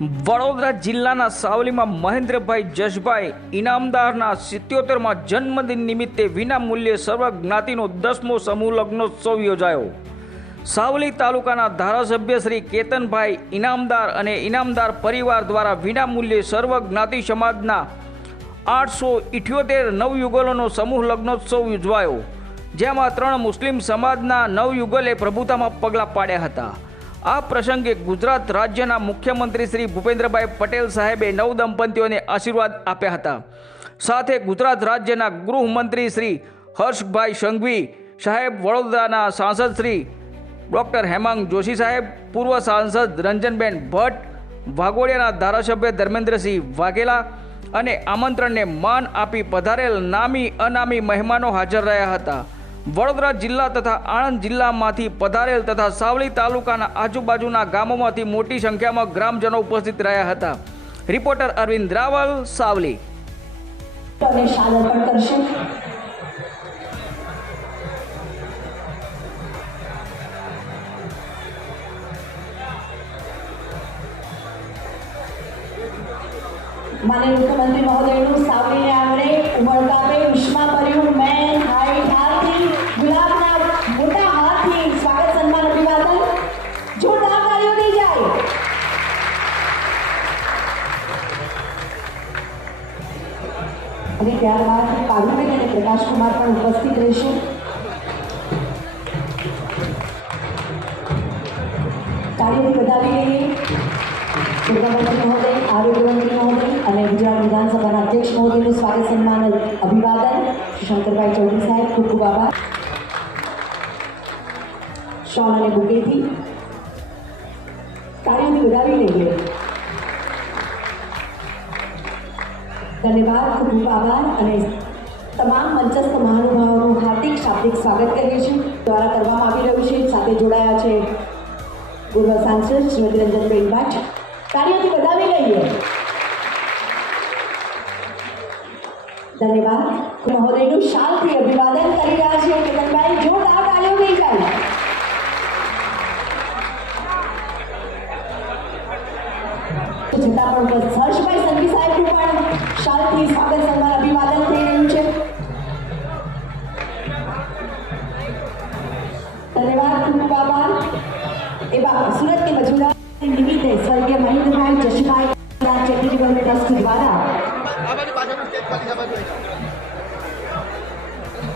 વડોદરા જિલ્લાના સાવલીમાં મહેન્દ્રભાઈ જશભાઈ ઇનામદારના સિત્યોતેરમાં જન્મદિન નિમિત્તે વિના મૂલ્યે સર્વ જ્ઞાતિનો દસમો સમૂહ લગ્નોત્સવ યોજાયો. સાવલી તાલુકાના ધારાસભ્ય શ્રી કેતનભાઈ ઇનામદાર અને ઇનામદાર પરિવાર દ્વારા વિના મૂલ્યે સર્વ જ્ઞાતિ સમાજના આઠસો ઇઠ્યોતેર નવયુગલોનો સમૂહ લગ્નોત્સવ યોજવાયો જેમાં ત્રણ મુસ્લિમ સમાજના નવયુગલે પ્રભુતામાં પગલાં પાડ્યા હતા. આ પ્રસંગે ગુજરાત રાજ્યના મુખ્યમંત્રી શ્રી ભૂપેન્દ્રભાઈ પટેલ સાહેબે નવ દંપતીઓને આશીર્વાદ આપ્યા હતા. સાથે ગુજરાત રાજ્યના ગૃહમંત્રી શ્રી હર્ષભાઈ સંઘવી, સાહેબ વડોદરાના સાંસદ શ્રી ડૉક્ટર હેમાંગ જોશી સાહેબ, પૂર્વ સાંસદ રંજનબેન ભટ્ટ, વાઘોડિયાના ધારાસભ્ય ધર્મેન્દ્રસિંહ વાઘેલા અને આમંત્રણને માન આપી પધારેલ નામી અનામી મહેમાનો હાજર રહ્યા હતા. વડોદરા જિલ્લા તથા આણંદ જિલ્લામાંથી પધારેલ તથા સાવલી તાલુકાના આજુબાજુના ગામોમાંથી મોટી સંખ્યામાં ગ્રામજનો ઉપસ્થિત રહ્યા હતા. રિપોર્ટર અરવિંદ રાવલ, સાવલી. માનનીય મુખ્યમંત્રી મહોદયનું સાવલીને આંગણે ઉમળકાભે ત્યારબાદ પાલુબેન અને પ્રકાશકુમાર પણ ઉપસ્થિત રહેશે. તાળીઓથી વધાવી લઈએ મુખ્યમંત્રી મહોદય અને ગુજરાત વિધાનસભાના અધ્યક્ષ મહોદયનું સ્વાગત, સન્માન અભિવાદન. શંકરભાઈ ચૌધરી સાહેબ, ખૂબ ખૂબ આભાર. શોલ અને બુકેથી લઈએ. ધન્યવાદ, ખૂબ ખૂબ આભાર અને તમામ મંચસ્થ મહાનુભાવોનું હાર્દિક શાબ્દિક સ્વાગત કરીએ છીએ. દ્વારા કરવામાં આવી રહ્યું છે. સાથે જોડાયા છે પૂર્વ સાંસદ શ્રીમતી રંજનબેન ભટ્ટ કાર્યથી વધાવી લઈએ. ધન્યવાદ. મહોદયનું શાલથી અભિવાદન કરી રહ્યા છે કેતનભાઈ. જોરદાર તાળીઓ થઈ જાય છતાં પણ બસ હર્ષભાઈ સંઘવી સાહેબનું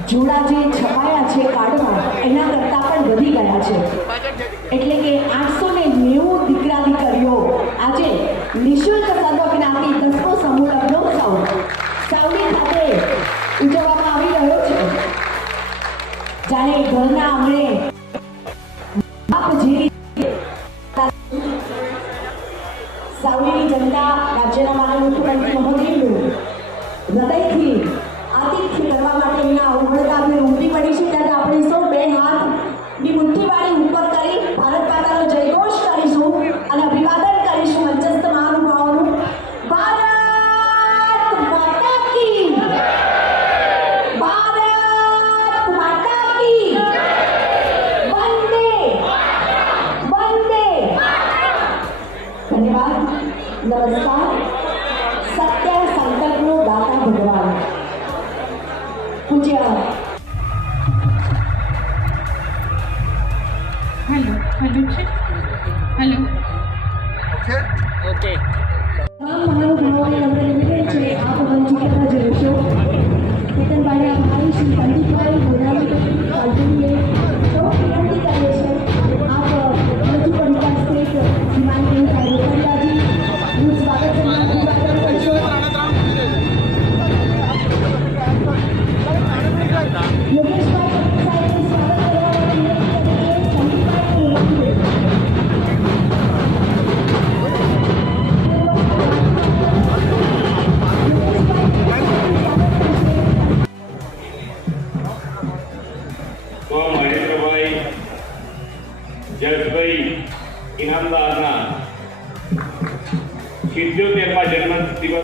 જોડા જે છપાયા છે કાર્ડમાં એના કરતાં પણ વધી ગયા છે. એટલે કે આઠસો જાણે ઘરના આંગણે બાપ જેવી સાવલીની જનતા રાજ્યના માનવ મુખ્યમંત્રી Tuhan Nereskan Setia Datang Berdoa Puji Allah. Jayeshbhai ઇનામદારના સિત્યોતેરમાં જન્મ દિવસ